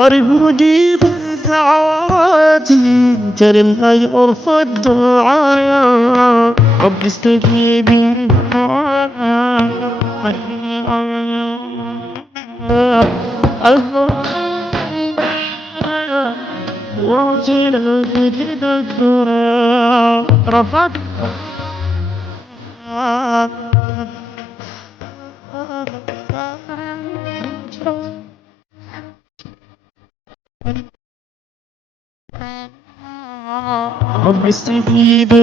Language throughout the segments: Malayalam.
والمجيب الدعوات كرم أي أرفع الدعاء رب استجيبي رفعت رب استجيب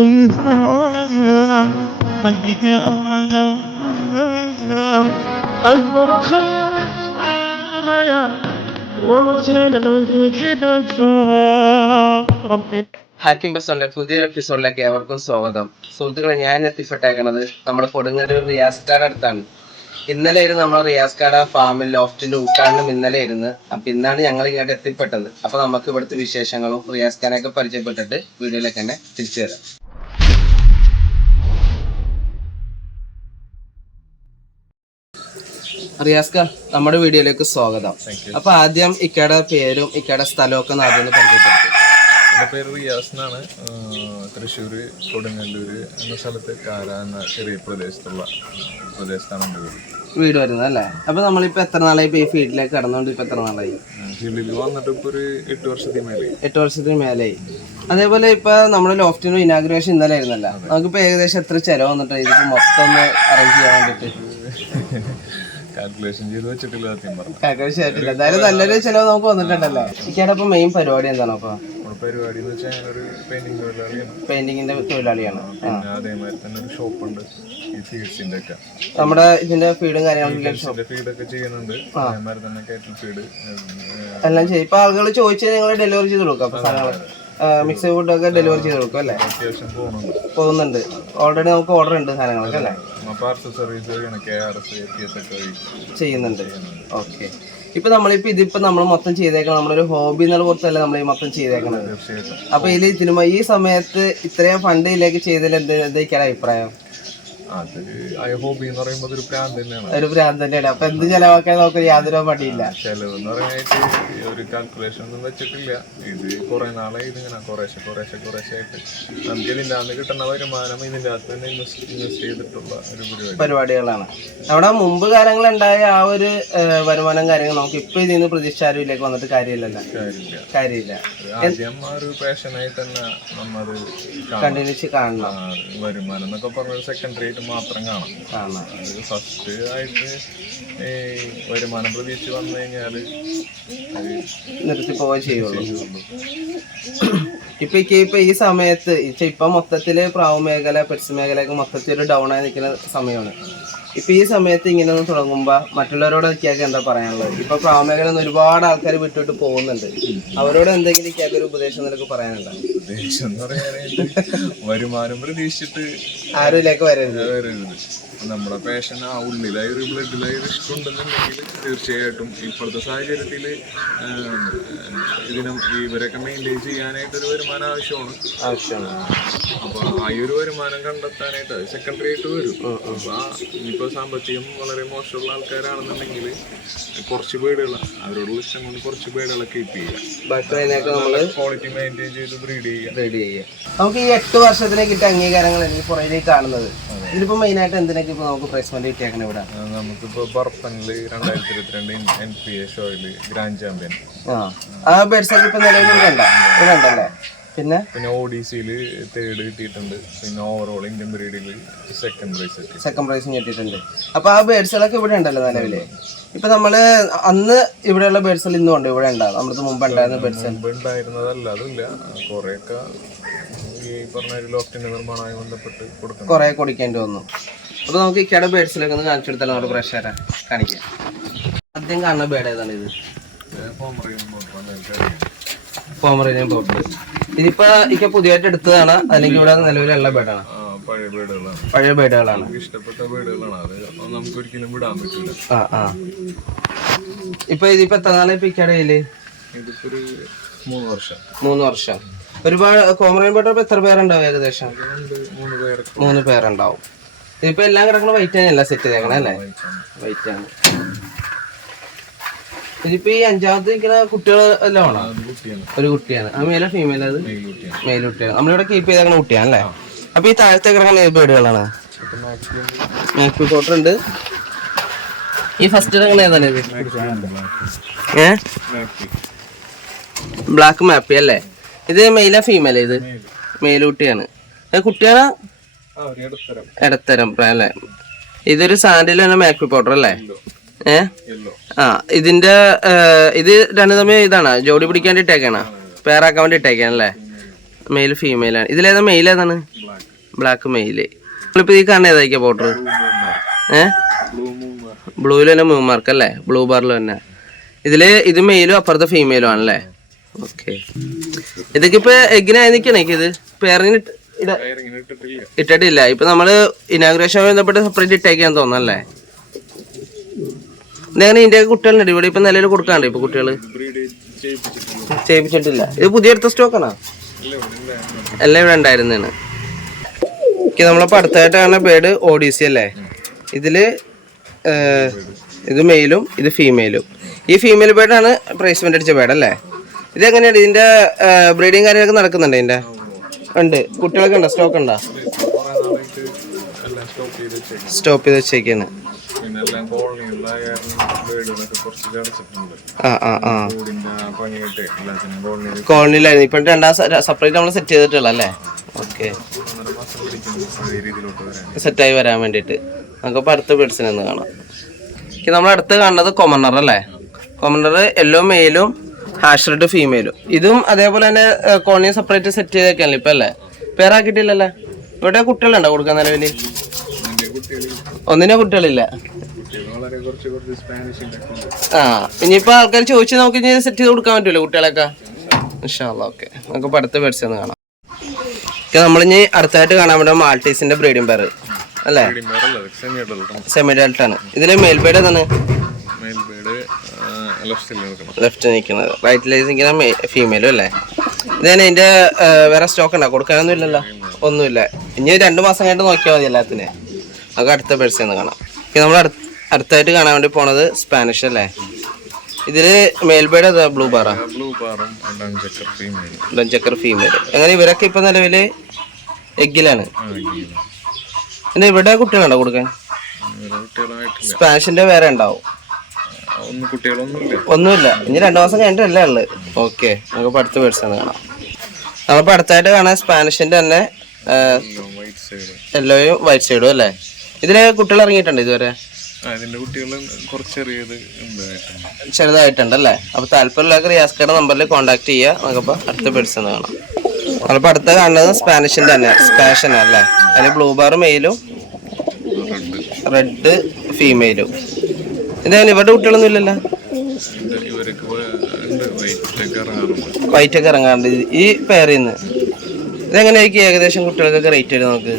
البرخايا وصل جديد رب ഹാക്കിംഗ് ബസ്സോണിന്റെ പുതിയ എപ്പിസോഡിലേക്ക് ഏവർക്കും സ്വാഗതം സുഹൃത്തുക്കളെ ഞാൻ എത്തിപ്പെട്ടേക്കണത് നമ്മുടെ കൊടുങ്ങല്ലൂർ റിയാസ് കാർഡ് അടുത്താണ് ഇന്നലെ ആയിരുന്നു നമ്മൾ റിയാസ് കാട ഫാമിൽ ലോഫ്റ്റിന്റെ ഉദ്ഘാടനം ഇന്നലെ ആയിരുന്നു അപ്പൊ ഇന്നാണ് ഞങ്ങൾ ഇങ്ങോട്ട് എത്തിപ്പെട്ടത്. അപ്പൊ നമുക്ക് ഇവിടുത്തെ വിശേഷങ്ങളും റിയാസ് ഖാനൊക്കെ പരിചയപ്പെട്ടിട്ട് വീഡിയോയിലേക്ക് തന്നെ തിരിച്ചു തരാം റിയാസ് ഖാൻ നമ്മുടെ വീഡിയോയിലേക്ക് സ്വാഗതം. അപ്പൊ ആദ്യം ഇക്കയുടെ പേരും ഇക്കയുടെ സ്ഥലവും ഒക്കെ ഒന്ന് ആദ്യം പരിചയപ്പെടുത്തും. എന്റെ പേര് റിയാസ് എന്നാണ്. തൃശ്ശൂർ കൊടുങ്ങല്ലൂർ എന്ന സ്ഥലത്ത് കാര എന്ന ചെറിയ പ്രദേശത്തുള്ള പ്രദേശത്താണ് എന്റെ വീട്. വീട് വരുന്നത് അല്ലേ അപ്പൊ നമ്മളിപ്പോ എത്ര നാളായി ഇപ്പൊ ഈ ഫീൽഡിലേക്ക് കടന്നുകൊണ്ട് ഇപ്പൊ എത്ര നാളായി? ഫീൽഡിൽ വന്നിട്ട് ഒരു എട്ട് വർഷത്തിന് മേലെ എട്ട് വർഷത്തിന് മേലെയായി അതേപോലെ ഇപ്പൊ നമ്മുടെ ലോഫ്റ്റിന് ഇനാഗ്രേഷൻ ഇന്നലെ ആയിരുന്നല്ലോ. നമുക്കിപ്പോ ഏകദേശം എത്ര ചെലവ് വന്നിട്ട് ഇതിപ്പോ മൊത്തം ഒന്ന് അറേഞ്ച് ചെയ്യാൻ വേണ്ടിട്ട്? കാൽക്കുലേഷൻ ചെയ്ത് വെച്ചിട്ടില്ല സത്യം പറഞ്ഞു. കാഴ്ചയായിട്ടില്ല എന്തായാലും നല്ലൊരു ചെലവ് നമുക്ക് വന്നിട്ടുണ്ടല്ലോ? ഇപ്പൊ മെയിൻ പരിപാടി എന്താണ് അപ്പൊ? പരിപാടി എന്ന് വെച്ചാൽ ഞാനൊരു പെയിന്റിംഗ് തൊഴിലാളിയാണ്. പെയിന്റിങ്ങിന്റെ തൊഴിലാളിയാണ്. പിന്നെ അതേമാതിരി തന്നെ ഒരു ഷോപ്പുണ്ട് ഈ ഫീഡ്സിന്റെ ഒക്കെ. നമ്മുടെ ഇതിന്റെ ഫീഡും കാര്യങ്ങളൊക്കെ ഫീഡ്സിന്റെ ഫീഡൊക്കെ ചെയ്യുന്നുണ്ട്. അതേമാതിരി തന്നെ കേറ്റൽ ഫീഡ് എല്ലാം ചെയ്യും. ഇപ്പൊ ആളുകൾ ചോദിച്ചാൽ ഞങ്ങൾ ഡെലിവറി ചെയ്ത് കൊടുക്കാം. അപ്പൊ ഫുഡ് മിക്സ് ഫുഡൊക്കെ ഡെലിവറി ചെയ്ത് കൊടുക്കും അല്ലേ? പോകുന്നുണ്ട്. ഓൾറെഡി നമുക്ക് ഓർഡർ ഉണ്ട് സാധനങ്ങളൊക്കെ അല്ലേ? ഒക്കെ ചെയ്യുന്നുണ്ട്. ഓക്കെ ഇപ്പൊ നമ്മളിപ്പോ ഇതിപ്പോ നമ്മൾ മൊത്തം ചെയ്തേക്കണം നമ്മളൊരു ഹോബി എന്നുള്ള പുറത്തല്ലേ നമ്മൾ മൊത്തം ചെയ്തേക്കണത്? അപ്പൊ ഇതിൽ സിനിമ ഈ സമയത്ത് ഇത്രയും ഫണ്ട് ഇതിലേക്ക് ചെയ്തതിൽ എന്ത് എന്തൊക്കെയാണ് അഭിപ്രായം? അത് ഐ ഹോബി എന്ന് പറയുമ്പോൾ ഒരു പ്രാന്ത് തന്നെയാണ്. ഒരു പ്രാന്ത് തന്നെയാണ്. അപ്പൊ എന്ത് ചെലവാക്കാൻ നമുക്ക് യാതൊരു മടിയില്ല. ചെലവ് എന്ന് പറയാനായിട്ട് ഒരു കാൽക്കുലേഷൻ ഒന്നും വെച്ചിട്ടില്ല. ഇത് കുറെ നാളെ ഇതിങ്ങനെ കുറേശ്ശെ കുറേശ്ശെ കുറേശ്ശെ ആയിട്ട് നമുക്ക് ഇതിന്റെ അന്ന് കിട്ടുന്ന വരുമാനം ഇതിന്റെ അകത്ത് തന്നെ ഇൻവെസ്റ്റ് ചെയ്തിട്ടുള്ള ഒരു പരിപാടി. പരിപാടികളാണ്. അവിടെ മുമ്പ് കാലങ്ങളുണ്ടായ ആ ഒരു വരുമാനം കാര്യങ്ങൾ നമുക്ക് ഇപ്പൊ ഇതിൽ നിന്ന് പ്രതീക്ഷാരുവിലേക്ക് വന്നിട്ട് കാര്യമില്ലല്ലോ. കാര്യമില്ല. ആദ്യം ആ ഒരു പാഷനായി തന്നെ നമ്മൾ കണ്ടിന്യൂസ് കാണണം. വരുമാനം എന്നൊക്കെ പറഞ്ഞ സെക്കൻഡറി ആയിട്ട് മാത്രം കാണാം. ഫസ്റ്റ് ആയിട്ട് വരുമാനം പ്രതീക്ഷിച്ച് വന്നു കഴിഞ്ഞാൽ നിർത്തി പോവുകയും ചെയ്യുള്ളൂ. ഇപ്പൊ ഇപ്പൊ ഈ സമയത്ത് ഇപ്പൊ ഇപ്പൊ മൊത്തത്തിൽ പ്രാവ് മേഖല പെറ്റ്സ് മേഖലയൊക്കെ മൊത്തത്തിൽ ഒരു ഡൗൺ ആയി നിൽക്കുന്ന സമയമാണ്. ഇപ്പൊ ഈ സമയത്ത് ഇങ്ങനെ ഒന്ന് തുടങ്ങുമ്പോ മറ്റുള്ളവരോട് ഇക്കാക്ക് എന്താ പറയാനുള്ളത്? ഇപ്പൊ പ്രാമേഖല ഒരുപാട് ആൾക്കാർ വിട്ടിട്ട് പോകുന്നുണ്ട്. അവരോട് എന്തെങ്കിലും ഇക്കാക്ക് ഒരു ഉപദേശം നിനക്ക് പറയാനുണ്ടോ? ഉപദേശം എന്ന് പറയാനായിട്ട് വരുമാനം പ്രതീക്ഷിച്ചിട്ട് ആരുമിലേക്ക് വരരുത്. വരരുത്. നമ്മുടെ പേഷൻ ആ ഉള്ളിലായി ഒരു ബ്ലഡിലായി റിസ്ക് ഇഷ്ടമുണ്ടെന്നുണ്ടെങ്കിൽ തീർച്ചയായിട്ടും ഇപ്പോഴത്തെ സാഹചര്യത്തിൽ ഇതിനും ഇവരൊക്കെ മെയിന്റെയിൻ ചെയ്യാനായിട്ടൊരു വരുമാനം ആവശ്യമാണ്. ആവശ്യമാണ്. അപ്പോൾ ആ ഒരു വരുമാനം കണ്ടെത്താനായിട്ട് സെക്കൻഡറി ആയിട്ട് വരും. അപ്പോൾ ആ ഇനിയിപ്പോൾ സാമ്പത്തികം വളരെ മോശമുള്ള ആൾക്കാരാണെന്നുണ്ടെങ്കിൽ കുറച്ച് പേടുകൾ അവരോടുള്ള ഇഷ്ടം കൊണ്ട് കുറച്ച് പേടുകളൊക്കെ കീപ്പ് ചെയ്യുക. ക്വാളിറ്റി മെയിന്റെയിൻ ചെയ്ത് ബ്രീഡ് ചെയ്യുക. ബ്രീഡ് ചെയ്യുക. നമുക്ക് ഈ എട്ട് വർഷത്തിലേക്ക് കിട്ടിയ അംഗീകാരങ്ങൾ എനിക്ക് പുറകിലേക്ക് കാണുന്നത്. ഇതിലിപ്പോ മെയിൻ ആയിട്ട് ഇപ്പോൾ നമുക്ക് നമുക്ക് പ്രൈസ്മെന്റ് കിട്ടിയേക്കണ ഇവിടെ. നമുക്കിപ്പോൾ ബർപ്പനിൽ രണ്ടായിരത്തി ഇരുപത്തിരണ്ട് എൻ പി എ ഷോയിൽ ഗ്രാൻഡ് ചാമ്പ്യൻ ആ ആ ബെഡ്സ് ഒക്കെ ഇപ്പൊ നിലവിൽ ഇവിടെ ഉണ്ടോ ഇവിടെ ഉണ്ടല്ലേ? പിന്നെ? പിന്നെ ഒ ഡി സിയിൽ തേർഡ് കിട്ടിയിട്ടുണ്ട്. പിന്നെ ഓവറോൾ ഇന്ത്യൻ ബ്രീഡിൽ സെക്കൻഡ് പ്രൈസ് സെക്കൻഡ് പ്രൈസും കിട്ടിയിട്ടുണ്ട്. അപ്പോൾ ആ ബേഡ്സുകളൊക്കെ ഇവിടെ ഉണ്ടല്ലോ നിലവിൽ. ഇപ്പൊ നമ്മൾ അന്ന് ഇവിടെയുള്ള ബേഡ്സുകൾ ഇന്നും ഉണ്ട്. ഇവിടെ ഉണ്ടാവും നമ്മുടെ മുമ്പ് ഉണ്ടായിരുന്ന ബേഡ്സ് മുമ്പ് ഉണ്ടായിരുന്നതല്ല അതില്ല. കുറെയൊക്കെ ഈ പറഞ്ഞ ഒരു ലോഫ്റ്റിന്റെ നിർമ്മാണമായി ബന്ധപ്പെട്ട് കൊടുക്കും കുറെ കൊടുക്കേണ്ടി വന്നു. അപ്പൊ നമുക്ക് ഇക്കയുടെ ബേഡ്സിലൊക്കെ ഒന്ന് കാണിച്ചു കൊടുത്താൽ നമ്മുടെ പ്രഷറെ കാണിക്കാം. ആദ്യം കാണുന്ന ബേഡ് ഏതാണ് ഇത്? പോമറേനിയൻ ബോട്ട് ഇതിപ്പോ ഇക്ക പുതിയതായിട്ട് എടുത്തതാണ്. അല്ലെങ്കിൽ ഇവിടെ നിലവിലുള്ള ബേഡാണ് പഴയ പഴയ ബേഡുകളാണ് നമുക്ക് ഇഷ്ടപ്പെട്ട അത് നമുക്ക് ഒരിക്കലും വിടാൻ പറ്റില്ല. ആ ആ. ഇപ്പൊ ഇതിപ്പോ എത്ര നാളെ ഇക്കയുടെ കയ്യിൽ? മൂന്ന് വർഷം. മൂന്ന് വർഷം. ഒരുപാട് കോമറേൻ ബേഡ് എത്ര പേരുണ്ടാവും ഏകദേശം? മൂന്ന് പേരുണ്ടാവും. ഇതിപ്പോ എല്ലാം കിടക്കണ വൈറ്റ് ആണ് എല്ലാം സെറ്റ് ചെയ്തേക്കണേ അല്ലേ? വൈറ്റ് ആണ്. ഇതിപ്പോ ഈ അഞ്ചാമത്തെ നിൽക്കുന്ന കുട്ടികൾ എല്ലാം ആണോ? ഒരു കുട്ടിയാണ്. ആ മേലെ ഫീമെയിൽ അത് മെയിൽ കുട്ടിയാണ്. നമ്മളിവിടെ കീപ്പ് ചെയ്തേക്കണ കുട്ടിയാണ് അല്ലേ? അപ്പൊ ഈ താഴത്തെ കിടക്കുന്ന ഏത് ബേഡുകളാണ് ഇപ്പൊ മാക്സിമം കോട്ടർ ഉണ്ട്. ഈ ഫസ്റ്റ് കിടക്കണ ഏതാണ് ഇത്? ഏ? ബ്ലാക്ക് മാപ്പി അല്ലേ? ഇത് മെയിലാ ഫീമെയിൽ ഇത്? മെയിൽ കുട്ടിയാണ്. ഒരു ഇടത്തരം. അല്ലേ? ഇതൊരു സാൻഡിൽ തന്നെ മാക്രി പൗഡർ അല്ലേ? ഏ? ആ ഇതിന്റെ ഇത് രണ്ടു തമ്മിൽ ഇതാണ്. ജോഡി പിടിക്കാൻ വേണ്ടി ഇട്ടേക്കാണ്. പേറാക്കാൻ വേണ്ടി ഇട്ടേക്കാണ് അല്ലേ? മെയിൽ ഫീമെയിൽ ആണ്. ഇതിലേതാ മെയിൽ ഏതാണ്? ബ്ലാക്ക് മെയിൽ നമ്മളിപ്പോ ഈ കാണുന്ന ഏതായിരിക്കും പൗഡർ ഏ? ബ്ലൂവിൽ തന്നെ മൂവ് മാർക്ക് അല്ലേ? ബ്ലൂ ബാറിൽ തന്നെ. ഇതിൽ ഇത് മെയിലും അപ്പുറത്തെ ഫീമെയിലും ആണല്ലേ? ഓക്കെ ഇതൊക്കെ ഇപ്പൊ എഗ്ഗിനായി നിൽക്കണേക്ക് ഇത്? പേറിന് ഇട്ടിട്ടില്ല. ഇപ്പൊ നമ്മൾ ഇനാഗ്രേഷൻ ബന്ധപ്പെട്ട് സെപ്പറേറ്റ് ഇട്ടേക്കാൻ തോന്നല്ലേ ഇതെങ്ങനെ ഇതിന്റെ കുട്ടികളുണ്ട്. ഇവിടെ ഇപ്പൊ നിലയിൽ കൊടുക്കാണ്ട് ഇപ്പൊ കുട്ടികൾ? ചെയ്യിപ്പിച്ചിട്ടില്ല. ഇത് പുതിയ അടുത്ത സ്റ്റോക്ക് ആണോ? ഇല്ല ഇവിടെ എല്ലാം ഇവിടെ ഉണ്ടായിരുന്നാണ് നമ്മളിപ്പോ അടുത്തായിട്ട് കാണുന്ന ബേഡ് ഓഡീസി അല്ലേ? ഇതിൽ ഇത് മെയിലും ഇത് ഫീമെയിലും ഈ ഫീമെയിൽ ബേഡാണ് പ്രൈസ്മെന്റ് അടിച്ച ബേഡ് അല്ലേ? ഇത് എങ്ങനെയാണ് ഇതിന്റെ ബ്രീഡിങ് കാര്യങ്ങളൊക്കെ നടക്കുന്നുണ്ട് ഇതിന്റെ? ഉണ്ട്. കുട്ടികളൊക്കെ ഉണ്ടോ? സ്റ്റോക്ക് ഉണ്ടോ? എല്ലാം സ്റ്റോപ്പ് ചെയ്ത് വെച്ചേക്കാണ്. എല്ലാം കോളനിയിലായിരുന്നു ഇപ്പൊ രണ്ടാം സെപ്പറേറ്റ് നമ്മൾ സെറ്റ് ചെയ്തിട്ടുള്ള അല്ലേ? ഓക്കെ സെറ്റായി വരാൻ. വേണ്ടിയിട്ട്. നമുക്ക് അടുത്ത ബേഡ്സിനെ ഒന്ന് കാണാം. നമ്മൾ അടുത്ത് കാണുന്നത് കൊമണ്ണർ അല്ലേ? കൊമണ്ണർ യെല്ലോ മെയിലും ഹാഷ് റെഡ് ഫീമെയിലും ഇതും അതേപോലെ തന്നെ കോണിയും സെപ്പറേറ്റ് സെറ്റ് ചെയ്തേക്കാണല്ലോ ഇപ്പം അല്ലേ? പേരാക്കിയിട്ടില്ലല്ലേ? ഇവിടെ കുട്ടികളുണ്ടോ കൊടുക്കാൻ നിലവിൽ? ഒന്നിനെ കുട്ടികളില്ല? ആ ഇനിയിപ്പോൾ ആൾക്കാർ ചോദിച്ച് നമുക്ക് ഇനി സെറ്റ് ചെയ്ത് കൊടുക്കാൻ പറ്റുമല്ലോ കുട്ടികളൊക്കെ? ഇൻഷാല്ല ഓക്കെ. നമുക്ക് അടുത്ത ബേഡ്സ് കാണാം. ഓക്കെ നമ്മളിനി അടുത്തായിട്ട് കാണാൻ പറ്റുന്ന മാൾട്ടീസിന്റെ ബ്രീഡിംഗ് പേര് അല്ലേ? സെമിഡൽട്ടാണ് സെമി ഡെൽട്ടാണ് ഇതിലെ മേൽപേട് ഏതാണ് ലെഫ്റ്റ് നിൽക്കുന്നത്. റൈറ്റിലേക്ക് നിൽക്കുന്ന ഫീമെയിലും അല്ലേ? ഇതന്നെ ഇതിന്റെ വേറെ സ്റ്റോക്ക് ഉണ്ടോ? കൊടുക്കാനൊന്നും ഇല്ലല്ലോ. ഒന്നുമില്ല. ഇനി രണ്ടു മാസം കഴിഞ്ഞിട്ട് നോക്കിയാൽ മതി എല്ലാത്തിനെ. നമുക്ക് അടുത്ത പേഴ്സിൽ ഒന്ന് കാണാം. ഇനി നമ്മൾ അടുത്തായിട്ട് കാണാൻ വേണ്ടി പോണത് സ്പാനിഷ് അല്ലേ? ഇതിൽ മേൽബേഡ് ബേഡ് അതാ ബ്ലൂ ബാറാ ബ്ലൂ ബാറും ചക്കർ ഫീമെയിൽ അങ്ങനെ ഇവരൊക്കെ ഇപ്പൊ നിലവിൽ എഗ്ഗിലാണ്? പിന്നെ ഇവിടെ കുട്ടികളുണ്ടോ കൊടുക്കാൻ? സ്പാനിഷിന്റെ വേറെ ഉണ്ടാവും. ഒന്നുമില്ല. ഇനി രണ്ടു മാസം കഴിഞ്ഞിട്ടല്ലേ ഉള്ളു. ഓക്കെ. നമുക്ക് അടുത്ത പേഴ്സ് കാണാം. നമ്മൾ അടുത്തായിട്ട് കാണാൻ സ്പാനിഷിന്റെ തന്നെ എല്ലാവരും യെല്ലോയും വൈറ്റ് സൈഡും അല്ലേ? ഇതിൽ കുട്ടികൾ ഇറങ്ങിയിട്ടുണ്ട് ഇതുവരെ? ആ ഇതിന്റെ കുട്ടികൾ കുറച്ച് ചെറിയത് ഉണ്ടായിട്ടുണ്ട് ചെറുതായിട്ടുണ്ട് അല്ലേ? അപ്പൊ താല്പര്യമുള്ളവർക്ക് റിയാസ്കയുടെ നമ്പറിൽ കോൺടാക്ട് ചെയ്യുക നമുക്കപ്പോ അടുത്ത പേഴ്സൺ കാണാം. നമ്മളിപ്പോ അടുത്ത കാണുന്നത് സ്പാനിഷിന്റെ തന്നെ സ്പാഷൻ അല്ലേ? അതിൽ ബ്ലൂ ബാർ മെയിലും റെഡ് ഫീമെയിലും. ഇതേപോലെ ഇവരുടെ കുട്ടികളൊന്നും ഇല്ലല്ലോ? വൈറ്റൊക്കെ ഇറങ്ങാറുണ്ട്. ഈ പേരിൽ നിന്ന് ഇതെങ്ങനെയായിരിക്കും ഏകദേശം കുട്ടികൾക്കൊക്കെ റേറ്റ് വരും നമുക്ക്?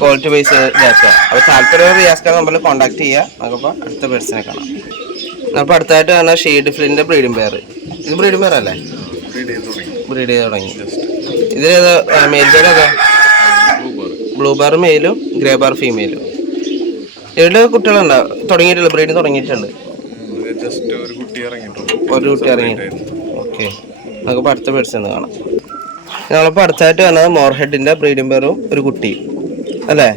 ക്വാളിറ്റി ബേസ് വിചാരിച്ചാൽ അപ്പോൾ താല്പര്യം റിയാസ്കാർ നമ്മൾ കോൺടാക്ട് ചെയ്യുക. നമുക്കപ്പോൾ അടുത്ത പേഴ്സിനെ കാണാം. അപ്പോൾ അടുത്തായിട്ട് കാണാൻ ഷെയ്ഡ് ഫ്ലിന്റെ ബ്രീഡിംഗ് പെയർ ഇത് ബ്രീഡിംഗ് പെയർ അല്ലേ? ബ്രീഡ് ചെയ്ത് തുടങ്ങി. ഇതിലേതാ മെയിൽ ഏതാ? ബ്ലൂ ബാർ മെയിലും ഗ്രേ ബാർ ഫീമെയിലും ഇതിൽ കുട്ടികളുണ്ടോ. തുടങ്ങിയിട്ടില്ല ബ്രീഡിങ് തുടങ്ങിയിട്ടുണ്ട്. ജസ്റ്റ് ഒരു കുട്ടി ഇറങ്ങിയിട്ടുണ്ട് ഒരു കുട്ടി ഇറങ്ങി ഓക്കെ. നമുക്കിപ്പോൾ അടുത്ത പേഴ്സ് എന്ന് കാണാം. ഞങ്ങളിപ്പോൾ അടുത്തായിട്ട് കാണുന്നത് മോർഹെഡിന്റെ ബ്രീഡിംഗ് പേറും ഒരു കുട്ടിയും അല്ലേ?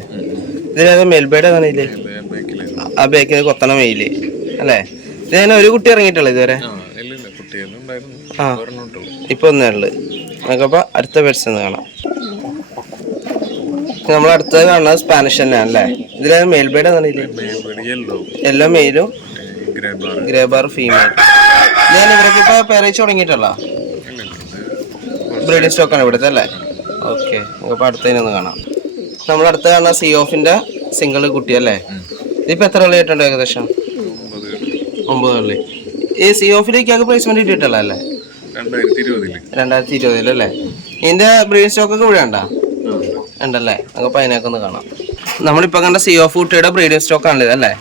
ഇതിലേതാ മെൽബേഡ് ഏതാണില്ലേ ഏതാണ് ഇതിൽ ആ ബേക്കിൽ കൊത്തണ മെയിൽ അല്ലേ? ഇതിനെ ഒരു കുട്ടി ഇറങ്ങിയിട്ടുള്ളൂ ഇതുവരെ? ആ ഇപ്പൊ ഒന്നേ ഉള്ളു. നമുക്കപ്പോ അടുത്ത പേഴ്സ് കാണാം. നമ്മൾ അടുത്തത് കാണുന്നത് സ്പാനിഷ് തന്നെയാണ് അല്ലേ? ഇതിലെ മെയിൽ ബേഡ് എല്ലോ മെയിലും ഗ്രേ ബാർ ഫീമെയിൽ ഞാൻ ഇവരൊക്കെ ഇപ്പൊ പേരയിച്ച് തുടങ്ങിയിട്ടല്ല ബ്രീഡിംഗ് സ്റ്റോക്ക് ആണ് ഇവിടുത്തെ അല്ലേ? ഓക്കെ അപ്പൊ അടുത്തതിനൊന്ന് കാണാം. നമ്മൾ അടുത്ത കാണുന്ന സി ഓഫിന്റെ സിംഗിൾ കുട്ടി അല്ലേ? ഇതിപ്പോ എത്ര കളി ആയിട്ടുണ്ട് ഏകദേശം? ഒമ്പത് കളി ഈ സി ഓഫിലേക്ക് പ്ലേസ്മെന്റ് കിട്ടിയിട്ടല്ലേ രണ്ടായിരത്തി ഇരുപതിൽ. രണ്ടായിരത്തി ഇരുപതിലല്ലേ ഇതിന്റെ ബ്രീഡിംഗ് സ്റ്റോക്ക് ഒക്കെ ഇവിടെ ഉണ്ടോ ഉണ്ടല്ലേ? നമുക്ക് അതിനൊക്കെ ഒന്ന് കാണാം. നമ്മളിപ്പോൾ കണ്ട സിയോ ഓഫ് ബ്രീഡിംഗ് സ്റ്റോക്ക് ആണല്ലേ അല്ലേ?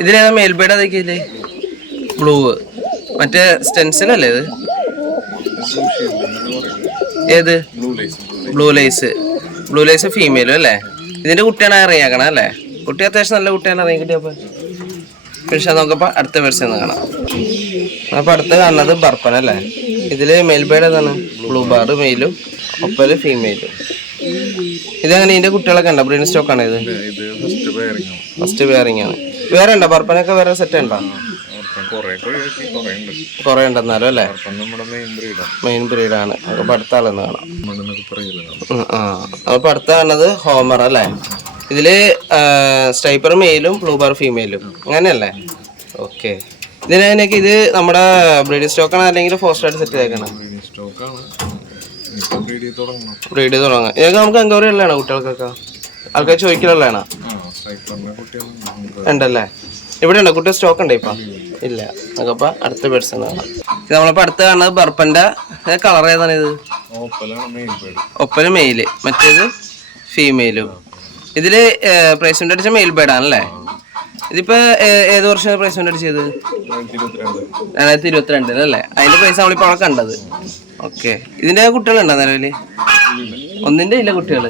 ഇതിലേതാ മേൽബേഡ് അതൊക്കെ ഇല്ലേ ബ്ലൂ മറ്റേ സ്റ്റെൻസിൽ അല്ലേ ഇത്? ഏത്? ബ്ലൂ ലൈസ് ബ്ലൂ ലൈസ് ഫീമെയിലും അല്ലേ? ഇതിന്റെ കുട്ടിയാണ് അറിയാക്കണം അല്ലേ? കുട്ടി അത്യാവശ്യം നല്ല കുട്ടിയാണ് അറിയാൻ കിട്ടിയപ്പോൾ പക്ഷെ നോക്കപ്പോ അടുത്ത വേർഷൻ കാണാം. അപ്പൊ അടുത്ത് കാണുന്നത് ബർപ്പൻ അല്ലേ? ഇതിൽ മേൽബേഡ് ഏതാണ്? ബ്ലൂ ബാർ മെയിലും ഒപ്പൽ ഫീമെയിലും ഇതെങ്ങനെ ഇതിന്റെ കുട്ടികളൊക്കെ ഉണ്ടോ? ബ്രീഡ് സ്റ്റോക്ക് ആണ് ഇത്? ഫസ്റ്റ് പെയറിംഗ് ആണ്. വേറെ ഉണ്ടോ പർപ്പനൊക്കെ വേറെ സെറ്റ് ഉണ്ടോ? കൊറേ ഉണ്ടെന്നാലും അല്ലേ? മെയിൻ ബ്രീഡ് ആണ്. അപ്പൊ അടുത്ത ആളെന്ന് കാണാം ആ അപ്പൊ അടുത്ത കാണുന്നത് ഹോമർ അല്ലേ? ഇതിൽ സ്ട്രൈപ്പർ മെയിലും ബ്ലൂബാർ ഫീമെയിലും അങ്ങനെയല്ലേ? ഓക്കെ ഇതിനൊക്കെ ഇത് നമ്മുടെ ബ്രീഡിംഗ് ആണ്? അല്ലെങ്കിൽ ഫോസ്റ്റർ സെറ്റ് ചെയ്തേക്കണം? ബ്രീഡ് ചെയ്ത് തുടങ്ങാം. ഇതൊക്കെ നമുക്ക് എൻക്വയറി ഉള്ളതാണോ കുട്ടികൾക്കൊക്കെ. ആൾക്കാർ ചോദിക്കലുള്ളതാണോ. ഉണ്ടല്ലേ? ഇവിടെ ഉണ്ടോ? കുട്ടി സ്റ്റോക്ക് ഉണ്ടോ ഇപ്പൊ? ഇല്ല നമുക്കപ്പോ അടുത്ത പേഴ്സൺ കാണാം. ഇത് നമ്മളിപ്പോ അടുത്ത് കാണുന്നത് ബർപ്പന്റെ കളർ ഏതാണ് ഇത്? ഒപ്പന മെയിൽ മറ്റേത് ഫീമെയിലും ഇതിൽ പ്രൈസ്മെന്റ് അടിച്ച മെയിൽ ബേഡാണല്ലേ ഇതിപ്പോ ഏത് വർഷം പ്രൈസ്മെന്റ് അടിച്ചത്? രണ്ടായിരത്തി ഇരുപത്തിരണ്ട്. രണ്ടായിരത്തി ഇരുപത്തിരണ്ടിൽ അല്ലേ അതിന്റെ പ്രൈസ് നമ്മളിപ്പോ അവിടെ കണ്ടത്. ഓക്കെ. ഇതിന്റെ കുട്ടികളുണ്ടോ നിലവിൽ? ഒന്നിന്റെ ഇല്ല കുട്ടികൾ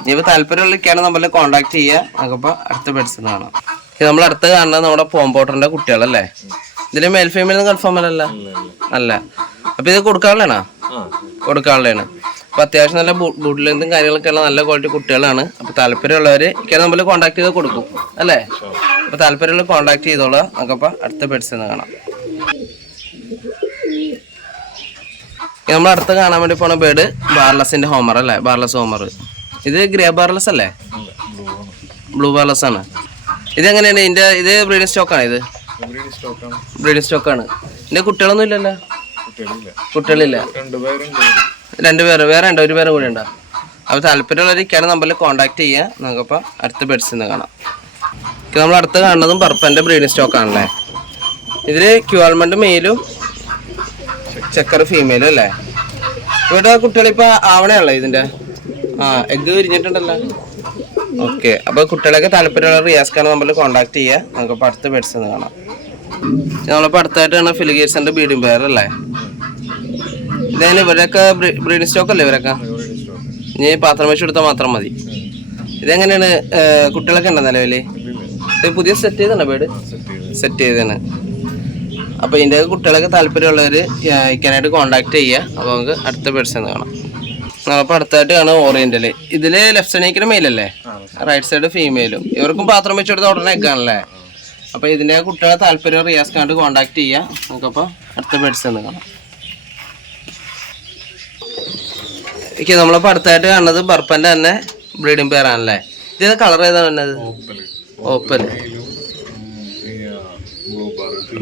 ഇനിയിപ്പോ താല്പര്യമുള്ളൊക്കെയാണ് നമ്മളെ കോണ്ടാക്ട് ചെയ്യുക. നമുക്കിപ്പോ അടുത്ത ബെഡ്സ് കാണാം. നമ്മൾ അടുത്ത് കാണുന്നത് നമ്മുടെ പോംപോട്ടറിന്റെ കുട്ടികളല്ലേ? ഇതിന്റെ മെയിൽ ഫീമെയിൽ കൺഫേം അല്ലല്ല? അല്ല. അപ്പൊ ഇത് കൊടുക്കാനുള്ളതാണോ? കൊടുക്കാനുള്ളതാണ്. അപ്പൊ അത്യാവശ്യം നല്ല ബുഡ് ലെങ്തും കാര്യങ്ങളൊക്കെ ഉള്ള നല്ല ക്വാളിറ്റി കുട്ടികളാണ്. അപ്പൊ താല്പര്യമുള്ളവര് ഒക്കെ നമ്മൾ കോണ്ടാക്ട് ചെയ്ത് കൊടുക്കും. അല്ലേ? അപ്പൊ താല്പര്യമുള്ള കോണ്ടാക്ട് ചെയ്തോളാം. നമുക്കപ്പോ അടുത്ത ബെഡ്സ് കാണാം. നമ്മൾ അടുത്ത് കാണാൻ വേണ്ടി പോണ ബേഡ് ബാർലസിന്റെ ഹോമർ അല്ലേ? ബാർലസ് ഹോമർ. ഇത് ഗ്രേ ബാർലസ് അല്ലേ? ബ്ലൂ ബാർലസ് ആണ്. ഇത് എങ്ങനെയാണ്? ഇതിന്റെ ഇത് ബ്രീഡിംഗ് സ്റ്റോക്കാണ് ഇത്? ബ്രീഡിംഗ് സ്റ്റോക്കാണ് ഇതിന്റെ കുട്ടികളൊന്നും ഇല്ലല്ലോ? കുട്ടികളില്ല. കുട്ടികളില്ല. രണ്ടുപേരുണ്ട് രണ്ട് പേര്. വേറെ ഉണ്ടോ? ഒരു പേരും കൂടെ ഉണ്ടോ? അപ്പോൾ താല്പര്യമുള്ളവരൊക്കെയാണ് നമ്പറിൽ കോൺടാക്ട് ചെയ്യുക നമുക്കപ്പോൾ അടുത്ത ബേഡ്സ് നിന്ന് കാണാം. നമ്മൾ അടുത്ത് കാണുന്നതും പർപ്പന്റെ ബ്രീഡിംഗ് സ്റ്റോക്ക് ആണല്ലേ? ഇതിൽ ക്യൂൾമെന്റ് മെയിലും ചെക്കർ ഫീമെയിൽ അല്ലേ? ഇവിടെ കുട്ടികളിപ്പോൾ ആവണയുള്ള ഇതിന്റെ? ആ എഗ് വിരിഞ്ഞിട്ടുണ്ടല്ലോ. ഓക്കെ അപ്പൊ കുട്ടികളൊക്കെ താല്പര്യമുള്ള റിയാസ്ക്കാണ് നമ്മൾ കോണ്ടാക്ട് ചെയ്യുക. നമുക്ക് അടുത്ത ബെഡ്സ് കാണാം. നമ്മളിപ്പോ നമ്മളിപ്പോൾ ഫിലിഗേഴ്സിന്റെ ബീഡിംഗ് പേർ പെയർ അല്ലേ? ഇതേന് ഇവരൊക്കെ ബ്രീഡിംഗ് സ്റ്റോക്ക് അല്ലേ ഇവരൊക്കെ? ഇനി പാത്രം വെച്ച് കൊടുത്താൽ മാത്രം മതി. ഇതെങ്ങനെയാണ് കുട്ടികളൊക്കെ ഉണ്ടോ നിലവിൽ പുതിയ സെറ്റ് ചെയ്തണോ ബേഡ് സെറ്റ് ചെയ്ത്. സെറ്റ് ചെയ്താണ് അപ്പൊ ഇതിന്റെ കുട്ടികളൊക്കെ താല്പര്യമുള്ളവര് ഇക്കാനായിട്ട് കോണ്ടാക്ട് ചെയ്യുക. അപ്പൊ നമുക്ക് അടുത്ത പേഴ്സൺ കാണാം. അപ്പൊ അടുത്തായിട്ട് കാണാം ഓറിയന്റൽ ഇതിൽ ലെഫ്റ്റ് സൈഡ് മെയിൽ അല്ലേ? റൈറ്റ് സൈഡ് ഫീമെയിലും ഇവർക്കും പാത്രം വെച്ച് കൊടുത്ത ഉടനെ എഗ്ഗാണല്ലേ അപ്പൊ ഇതിന്റെ കുട്ടികളെ താല്പര്യം റിയാസ് കാണ്ട് കോണ്ടാക്ട് ചെയ്യുക. നമുക്കപ്പോ അടുത്ത പേഴ്സൺ എന്ന് കാണാം. ഓക്കെ നമ്മളിപ്പോ അടുത്തായിട്ട് കാണുന്നത് ബർപ്പന്റെ തന്നെ ബ്രീഡിംഗ് പെയർ ആണല്ലേ ഇത് കളർ ഏതാണ് വരുന്നത് ഓപ്പൽ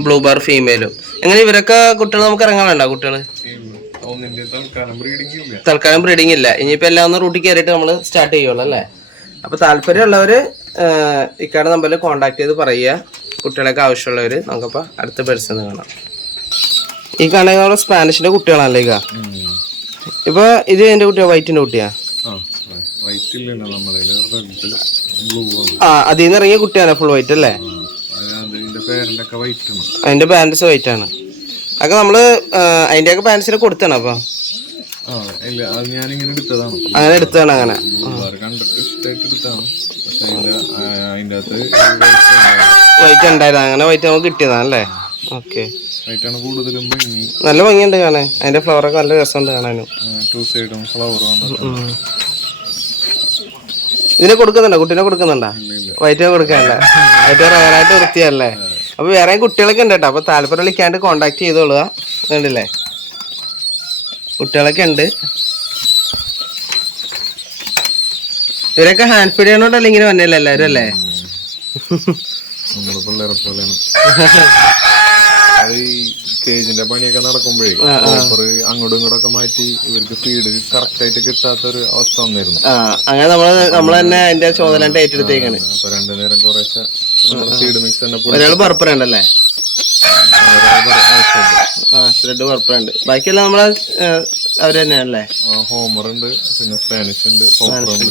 ബ്ലൂ ബാർ ഫീമെയിലും എങ്ങനെ ഇവരൊക്കെ കുട്ടികൾ നമുക്ക് ഇറങ്ങാൻ വേണ്ട കുട്ടികൾ? തൽക്കാലം ബ്രീഡിംഗ് ഇല്ല. ഇനിയിപ്പോ എല്ലാം ഒന്ന് റൂട്ടിൽ കയറിയിട്ട് നമ്മൾ സ്റ്റാർട്ട് ചെയ്യുള്ളൂ അല്ലേ? അപ്പൊ താല്പര്യമുള്ളവര് ഇക്കാട് നമ്പറിൽ കോണ്ടാക്ട് ചെയ്ത് പറയുക. കുട്ടികളൊക്കെ ആവശ്യമുള്ളവര് നമുക്കപ്പോ അടുത്ത പേഴ്സൺ കാണാം. ഈ കാണുന്ന സ്പാനിഷിന്റെ കുട്ടികളാണല്ലേ ഇക ഇപ്പൊ ഇത് എന്റെ കുട്ടിയാ? വൈറ്റിന്റെ കുട്ടിയാ? ആ അതിൽ നിന്ന് ഇറങ്ങിയ കുട്ടിയാണ് ഫുൾ വൈറ്റ് അല്ലേ? അതിന്റെ പാൻസ് വൈറ്റ് ആണ്. അതൊക്കെ നമ്മൾ അതിന്റെ ഒക്കെ പാൻസിന് കൊടുത്താണ് അപ്പൊ. അങ്ങനെ അങ്ങനെ. എടുത്താണ് അകത്ത് വൈറ്റ് ഉണ്ടായിരുന്നു. അങ്ങനെ വൈറ്റ് നമുക്ക് കിട്ടിയതാണല്ലേ ഓക്കെ നല്ല ഭംഗിയുണ്ട് കാണാൻ. അതിന്റെ ഫ്ലവർ ഒക്കെ നല്ല രസമുണ്ട് കാണാനും. ഇതിനെ കൊടുക്കുന്നുണ്ടോ? കുട്ടീനെ കൊടുക്കുന്നുണ്ടോ? വൈറ്റിനെ വൈറ്റ് കൊടുക്കാനല്ല? വൈറ്റ് റയറായിട്ട് വൃത്തിയല്ലേ അപ്പൊ വേറെ കുട്ടികളൊക്കെ ഉണ്ട് കേട്ടോ. അപ്പോൾ താല്പര്യം വിളിക്കാണ്ട് കോണ്ടാക്ട് ചെയ്തോളുക. കണ്ടില്ലേ? കുട്ടികളൊക്കെ ഉണ്ട്. ഇവരൊക്കെ ഹാൻഡ് ഫീഡ് ചെയ്യണോണ്ടല്ലേ ഇങ്ങനെ വന്നല്ലേ എല്ലാരും അല്ലേ? നമ്മുടെ പിള്ളേരെ പോലെയാണ്. കേജിന്റെ പണിയൊക്കെ നടക്കുമ്പോഴേ ഓഫർ അങ്ങോട്ടും ഇങ്ങോട്ടൊക്കെ മാറ്റി ഇവർക്ക് ഫീഡ് കറക്റ്റ് ആയിട്ട് കിട്ടാത്ത ഒരു അവസ്ഥ വന്നിരുന്നു. അങ്ങനെ നമ്മൾ നമ്മൾ തന്നെ അതിന്റെ ചോദന ഏറ്റെടുത്തേക്കാണ്. അപ്പൊ രണ്ടു നേരം കുറേശ്ശെ ഫീഡ് മിക്സ് തന്നെ അവരെ ആവശ്യമുണ്ട്. ആ ത്രെഡ് പർപ്പറുണ്ട് ബാക്കിയെല്ലാം നമ്മളെ അവർ തന്നെയാണല്ലേ? ഹോമർ ഉണ്ട് പിന്നെ സ്പാനിഷ് ഉണ്ട് ഉണ്ട്.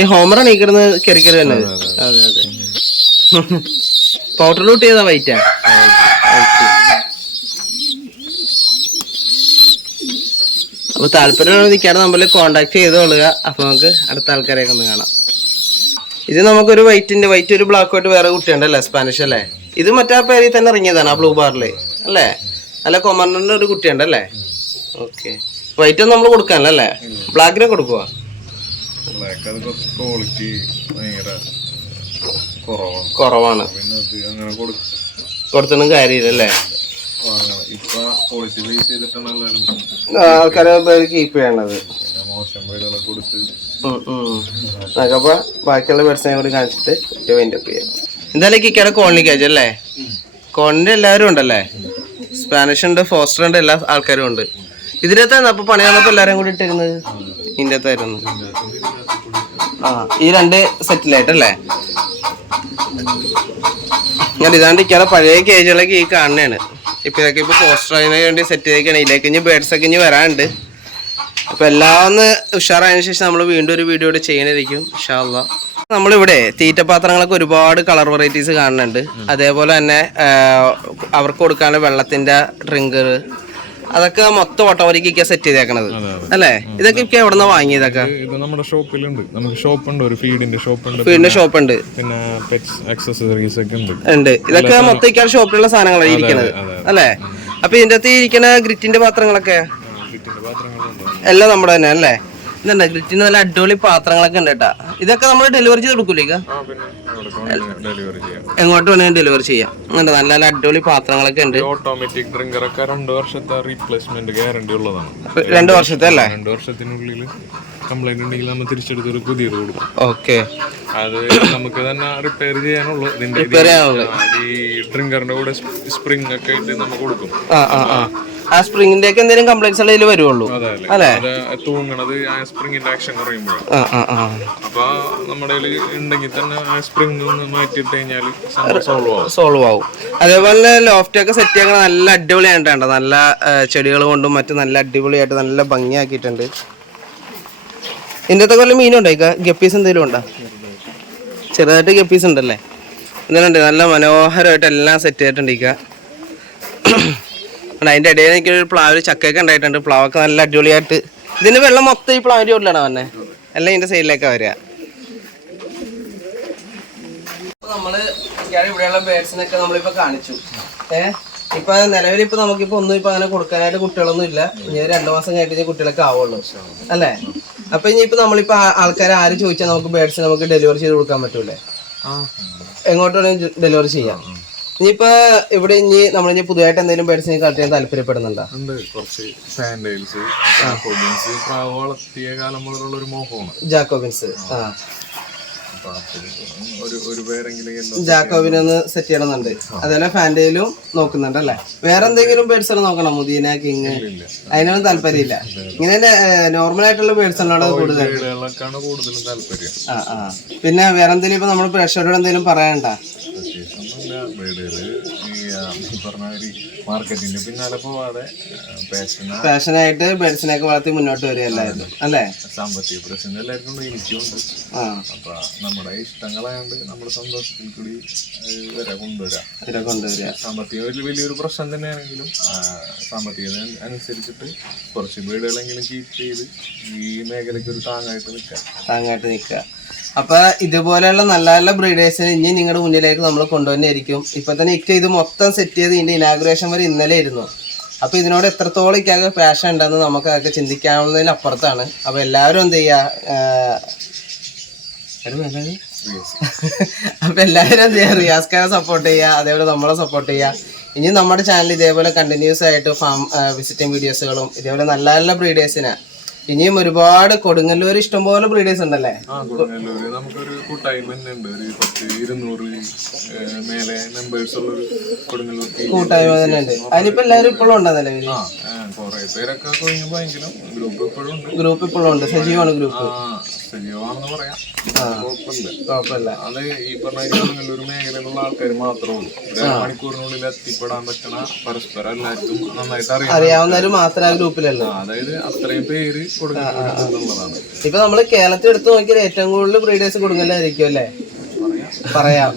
ഈ ഹോമറാണ് ഈ കിടന്ന് കെറി കെറി തന്നെ അതെ അതെ പൗഡർ ലൂട്ട് ചെയ്താ വൈറ്റാ അപ്പൊ താല്പര്യമുള്ള നിൽക്കാതെ നമ്മൾ കോണ്ടാക്ട് ചെയ്തോളുക. അപ്പൊ നമുക്ക് അടുത്ത ആൾക്കാരെയൊക്കെ ഒന്ന് കാണാം. ഇത് നമുക്കൊരു വൈറ്റിന്റെ വൈറ്റ് ഒരു ബ്ലാക്ക് ആയിട്ട് വേറെ കുട്ടിയുണ്ടല്ലേ? സ്പാനിഷ് അല്ലേ? ഇത് മറ്റേ പേരിൽ തന്നെ ഇറങ്ങിയതാണ് ആ ബ്ലൂ ബാറിൽ അല്ലേ? അല്ല കൊമറിന്റെ ഒരു കുട്ടിയുണ്ടല്ലേ? ഓക്കെ വൈറ്റ് ഒന്നും നമ്മൾ കൊടുക്കാനല്ലേ ബ്ലാക്കിനെ കൊടുക്കുക കുറവാണ്. കുറവാണ്. പിന്നെ അത് ആൾക്കാരെ കീപ്പ് ചെയ്യണത്. നമുക്കപ്പൊ ബാക്കിയുള്ള പേഴ്സണെ കൂടി കാണിച്ചിട്ട് വൈൻഡ് അപ്പ് ചെയ്യാം. എന്തായാലും കിക്കയുടെ കോളനി കാജ് അല്ലേ? കോളനിന്റെ എല്ലാവരും ഉണ്ടല്ലേ? സ്പാനിഷ് ഉണ്ട് ഫോസ്റ്റർ ഉണ്ട് എല്ലാ ആൾക്കാരും ഉണ്ട്. ഇതിനകത്താണ് അപ്പൊ പണി വന്നപ്പോ എല്ലാരും കൂടി ഇട്ടിരുന്നത്? ഇന്റെ അകത്തായിരുന്നു ആ ഈ രണ്ട് സെറ്റിലായിട്ടല്ലേ ഞാൻ ഇതാണ്ട് ഇക്കാതെ പഴയ കേജുകളൊക്കെ ഈ കാണുന്നതാണ്. ഇപ്പൊ ഇതൊക്കെ ഇപ്പൊ പോസ്റ്റർ അതിന് വേണ്ടി സെറ്റ് ചെയ്തേക്കാണ്. ഇതിലേക്ക് ഇനി ബേഡ്സ് ഒക്കെ ഇനി വരാനുണ്ട്. അപ്പൊ എല്ലാം ഒന്ന് ഉഷാറായതിനു ശേഷം നമ്മൾ വീണ്ടും ഒരു വീഡിയോ ഇവിടെ ചെയ്യണിരിക്കും ഇഷാള്ള നമ്മളിവിടെ തീറ്റപാത്രങ്ങളൊക്കെ ഒരുപാട് കളർ വെറൈറ്റീസ് കാണുന്നുണ്ട്. അതേപോലെ തന്നെ അവർക്ക് കൊടുക്കാനുള്ള വെള്ളത്തിന്റെ ഡ്രിങ്കർ അതൊക്കെ മൊത്തം ഓട്ടോമാറ്റിക് സെറ്റ് ചെയ്തേക്കണത്. അല്ലേ? ഇതൊക്കെ ഇപ്പൊ എവിടെ നിന്ന് വാങ്ങിയതൊക്കെ? ഇത് നമ്മുടെ ഷോപ്പിലുണ്ട്. നമുക്ക് ഷോപ്പ് ഉണ്ട് ഒരു ഫീഡിന്റെ ഷോപ്പ് ഉണ്ട് ഫീഡിന്റെ ഷോപ്പ് ഉണ്ട് പിന്നെ പെറ്റ്സ് ആക്സസറീസ് ഒക്കെ ഉണ്ട്. ഉണ്ട്. ഇതൊക്കെ മൊത്തം ഷോപ്പിലുള്ള സാധനങ്ങളാണ് ഇരിക്കുന്നത് അല്ലേ? അപ്പൊ ഇതിന്റെ അകത്ത് ഇരിക്കുന്ന ഗ്രിറ്റിന്റെ പാത്രങ്ങളൊക്കെ? എല്ലാം നമ്മുടെ തന്നെ അല്ലേ? ഇതുണ്ട്. ഗ്രിറ്റിന് നല്ല അടിപൊളി പാത്രങ്ങളൊക്കെ ഉണ്ട് കേട്ടാ. ഇതൊക്കെ നമ്മൾ ഡെലിവറി ചെയ്ത് കൊടുക്കൂലേ ആ പിന്നെ ഡെലിവറി ചെയ്യാം. എങ്ങോട്ട് വേണമെങ്കിലും ഡെലിവറി ചെയ്യാം. ഉണ്ട് നല്ല നല്ല അടിപൊളി പാത്രങ്ങളൊക്കെ ഉണ്ട്. ഓട്ടോമാറ്റിക് ഡ്രിങ്കർ ഒക്കെ രണ്ട് വർഷത്തെ റീപ്ലേസ്മെന്റ് ഗ്യാരണ്ടി ഉള്ളതാണ്. രണ്ട് വർഷത്തെ അല്ലേ? രണ്ട് വർഷത്തിനുള്ളിൽ കംപ്ലൈന്റ് ഉണ്ടെങ്കിൽ നമ്മൾ തിരിച്ചെടുത്തൊരു പുതിയത് കൊടുക്കും. ഓക്കെ. അത് നമുക്ക് തന്നെ റിപ്പയർ ചെയ്യാനുള്ളൂ. ഇതിന്റെ ഈ ഡ്രിങ്കറിന്റെ കൂടെ സ്പ്രിംഗ് ഒക്കെ ഇട്ട് നമുക്ക് കൊടുക്കും. ആ സ്പ്രിങ്ങിന്റെ ഒക്കെ എന്തെങ്കിലും കംപ്ലൈൻസ് ഉള്ളതിൽ വരുള്ളൂ. അതെ അല്ലേ? തൂങ്ങണത് ആ സ്പ്രിങ്ങിന്റെ ആക്ഷൻ കുറയുമ്പോഴാണ് അപ്പൊ നമ്മുടെ ഉണ്ടെങ്കിൽ തന്നെ ആ സ്പ്രിംഗ് ഒന്ന് മാറ്റിയിട്ട് കഴിഞ്ഞാൽ സോൾവ് ആവും. സോൾവ് ആവും. അതേപോലെ ലോഫ്റ്റ് ഒക്കെ സെറ്റ് ചെയ്യാൻ നല്ല അടിപൊളിയായിട്ടുണ്ട് നല്ല ചെടികൾ കൊണ്ടും മറ്റും നല്ല അടിപൊളിയായിട്ട് നല്ല ഭംഗിയാക്കിയിട്ടുണ്ട്. ഇതിന്റെ കൊല്ലം മീനുണ്ടോ? ഇക്ക ഗപ്പീസ് എന്തെങ്കിലും ഉണ്ടോ? ചെറുതായിട്ട് ഗപ്പീസ് ഉണ്ടല്ലേ? എന്തെങ്കിലും നല്ല മനോഹരമായിട്ട് എല്ലാം സെറ്റ് ചെയ്തിട്ടുണ്ട് ഇക്ക. അതിന്റെ ഇടയിൽ എനിക്ക് ഒരു പ്ലാവ് ചക്കയൊക്കെ ഉണ്ടായിട്ടുണ്ട്. പ്ലാവൊക്കെ നല്ല അടിപൊളിയായിട്ട്. ഇതിന് വെള്ളം മൊത്തം ഈ പ്ലാവിന്റെ ഉള്ളിലാണോ വന്നെ? എല്ലാം ഇതിന്റെ സൈഡിലേക്കാ വരിക. നമ്മൾ ഇവിടെയുള്ള ബേഡ്സിനൊക്കെ നമ്മളിപ്പോ കാണിച്ചു. ഏഹ് ഇപ്പൊ നിലവിൽ ഇപ്പൊ നമുക്കിപ്പോ ഒന്നും ഇപ്പൊ അങ്ങനെ കൊടുക്കാനായിട്ട് കുട്ടികളൊന്നും ഇല്ല. ഇനി രണ്ടു മാസം കഴിഞ്ഞിട്ട് കുട്ടികളൊക്കെ ആവുള്ളൂ. അല്ലേ? അപ്പൊ ഇനി ഇപ്പൊ നമ്മളിപ്പോ ആൾക്കാരെ ആര് ചോദിച്ചാൽ നമുക്ക് ബേഡ്സ് നമുക്ക് ഡെലിവറി ചെയ്ത് കൊടുക്കാൻ പറ്റൂലേ? എങ്ങോട്ട് വേണമെങ്കിൽ ഡെലിവറി ചെയ്യാം. ഇനിയിപ്പോ ഇവിടെ ഇനി നമ്മൾ ഇനി പുതിയതായിട്ട് എന്തെങ്കിലും ബേഡ്സ് കളക്ട് ചെയ്യാൻ താല്പര്യപ്പെടുന്നുണ്ടോ? ഉണ്ട്. കുറച്ച് സാൻഡൈൽസ് ജാക്കോബിൻസ് പ്രാവ് വളർത്തിയ കാലം മുതലുള്ള ഒരു മോഹമാണ്. ജാക്കോബിൻസ് ആ. ഒരു ഒരു പേരെങ്കിലും എല്ലാം ജാക്കോബിനെ ഒന്ന് സെറ്റ് ചെയ്യണമെന്നുണ്ട്. അതേപോലെ ഫാൻഡയിലും നോക്കുന്നുണ്ട് അല്ലേ? വേറെ എന്തെങ്കിലും ബേഡ്സ് നോക്കണം? മുദീന കിങ്? അതിനൊന്നും താല്പര്യമില്ല. ഇങ്ങനെ നോർമൽ ആയിട്ടുള്ള ബേഡ്സിനോട് കൂടുതൽ. വീടുകളിലൊക്കെയാണ് കൂടുതലും താല്പര്യം. ആ ആ. പിന്നെ വേറെ എന്തെങ്കിലും ഇപ്പൊ നമ്മൾ പ്രേക്ഷകരോട് എന്തെങ്കിലും പറയണ്ട ഈ പറഞ്ഞ മാതിരി മാർക്കറ്റിന്റെ പിന്നാലെ പോവാതെ പാഷനായിട്ട് ബേഡ്സിനെയൊക്കെ വളർത്തി മുന്നോട്ട് വരികയല്ലായിരുന്നു അല്ലേ? സാമ്പത്തിക പ്രശ്നം എല്ലാവർക്കും ഉണ്ട് എനിക്കും ഉണ്ട്. ആ. അപ്പൊ നമ്മുടെ ഇഷ്ടങ്ങളായോണ്ട് നമ്മുടെ സന്തോഷത്തിൽ കൂടി വരെ കൊണ്ടുവരാം. ഇതിനെ കൊണ്ടുവരിക. സാമ്പത്തിക വലിയ വലിയൊരു പ്രശ്നം തന്നെയാണെങ്കിലും സാമ്പത്തികത അനുസരിച്ചിട്ട് കുറച്ച് വീടുകളെങ്കിലും കീപ്പ് ചെയ്ത് ഈ മേഖലയ്ക്ക് ഒരു താങ്ങായിട്ട് നിൽക്കാം. താങ്ങായിട്ട് നിൽക്കുക. അപ്പൊ ഇതുപോലെയുള്ള നല്ല നല്ല ബ്രീഡേഴ്സിന് ഇനി നിങ്ങളുടെ മുന്നിലേക്ക് നമ്മൾ കൊണ്ടുവന്നായിരിക്കും ഇപ്പൊ തന്നെ ഇക്ക ഇത് മൊത്തം സെറ്റ് ചെയ്ത് ഇതിന്റെ ഇനാഗ്രേഷൻ വരെ ഇന്നലെ ആയിരുന്നു. അപ്പൊ ഇതിനോട് എത്രത്തോളം ഇക്കൊക്കെ പാഷൻ ഉണ്ടെന്ന് നമുക്ക് അതൊക്കെ ചിന്തിക്കാവുന്നതിന് അപ്പുറത്താണ്. അപ്പൊ എല്ലാവരും എന്ത് ചെയ്യാ അപ്പൊ എല്ലാവരും എന്ത് ചെയ്യാ റിയാസ്കാരെ സപ്പോർട്ട് ചെയ്യുക അതേപോലെ നമ്മളെ സപ്പോർട്ട് ചെയ്യുക ഇനി നമ്മുടെ ചാനൽ ഇതേപോലെ കണ്ടിന്യൂസ് ആയിട്ട് ഫാം വിസിറ്റിംഗ് വീഡിയോസുകളും ഇതേപോലെ നല്ല നല്ല ബ്രീഡേഴ്സിനെ ഇനിയും ഒരുപാട് കൊടുങ്ങല്ലൂർ ഇഷ്ടംപോലെ ബ്രീഡേഴ്സ് ഉണ്ടല്ലേ? ആ കൊടുങ്ങല്ലൂര്. നമുക്കൊരു കൂട്ടായ്മ തന്നെ ഉണ്ട്. ഒരു പത്ത് ഇരുന്നൂറ് ഏഹ്, മേലെ മെമ്പേഴ്സ് ഉള്ള ഒരു കൊടുങ്ങല്ലൂർ team. കൂട്ടായ്മ തന്നെ ഉണ്ട്. അതിനിപ്പോ എല്ലാരും ഇപ്പോഴും ഉണ്ടോ നിലവിൽ ആ കുറെ പേരൊക്കെ കൊഴിഞ്ഞു ഭയങ്കരം. ഗ്രൂപ്പ് ഇപ്പോഴും ഉണ്ട്. ഗ്രൂപ്പ് ഇപ്പോഴും ഉണ്ട്. സജീവമാണ് ഗ്രൂപ്പ് ആ സജീവമാണെന്ന് പറയാം. കുഴപ്പമില്ല. കുഴപ്പമില്ല. അത് ഈ പറഞ്ഞ ഈ കൊടുങ്ങല്ലൂർ മേഖലയിലുള്ള ആൾക്കാർ മാത്രമേ ഉള്ളൂ. ഒരു മണിക്കൂറിനുള്ളിൽ എത്തിപ്പെടാൻ പറ്റണ പരസ്പരം എല്ലാവർക്കും നന്നായിട്ട് അറിയാം അറിയാവുന്നവര് മാത്രമേ ആ ഗ്രൂപ്പിലല്ലോ അതായത് അത്രയും പേര് ഇപ്പൊ നമ്മൾ കേരളത്തിൽ എടുത്ത് നോക്കിയാൽ ഏറ്റവും കൂടുതൽ ബ്രീഡേഴ്സ് കൊടുങ്ങല്ലായിരിക്കും അല്ലേ? പറയാം.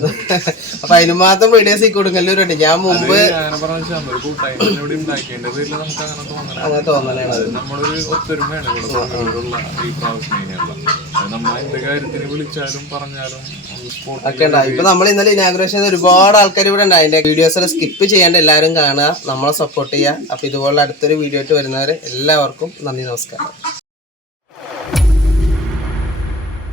അപ്പൊ അതിന് മാത്രം ബ്രീഡേഴ്സ് ഈ കൊടുങ്ങല്ലൂരുണ്ട്. ഞാൻ മുമ്പ് അങ്ങനെ തോന്നലാണ്. അത് നമ്മളൊരു ഒത്തൊരുമയാണ് വിളിച്ചാലും പറഞ്ഞാലും ഇപ്പൊ നമ്മൾ ഇന്നലെ ഇനാഗ്രേഷൻ ഒരുപാട് ആൾക്കാർ ഇവിടെ ഉണ്ട് അതിന്റെ വീഡിയോസ് സ്കിപ്പ് ചെയ്യാണ്ട് എല്ലാവരും കാണുക. നമ്മളെ സപ്പോർട്ട് ചെയ്യുക. അപ്പൊ ഇതുപോലെ അടുത്തൊരു വീഡിയോ ആയിട്ട് വരുന്നവരെ എല്ലാവർക്കും നന്ദി നമസ്കാരം.